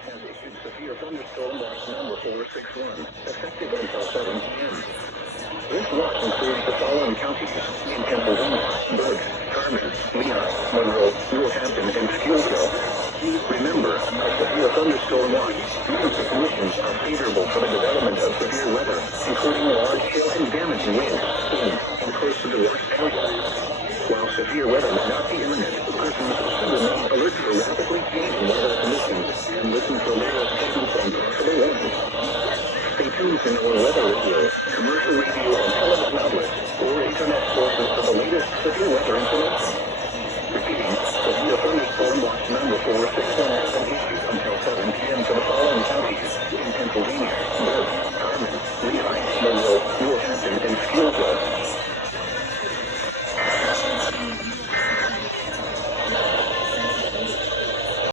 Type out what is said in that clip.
Office has issued severe thunderstorm watch number 461, effective until 7 p.m. This watch includes the following counties in Pennsylvania: Berks, Carmen, Lehigh, Monroe, Northampton, and Schuylkill. Remember, a severe thunderstorm watch means the conditions are favorable for the development of severe weather, including large hail and damaging winds, and close to the watch area. While severe weather may not be imminent, persons should remain alert for rapidly changing weather conditions and listen for latest statements on possible warnings. Stay tuned to NOAA Weather Radio, commercial radio and television outlets, or internet sources for the latest severe weather information. Repeating, severe thunderstorm watch number 461 has been issued until 7 p.m. for the following counties in Pennsylvania: Berks, Carmen, Lehigh, Monroe, Northampton, and Schuylkill.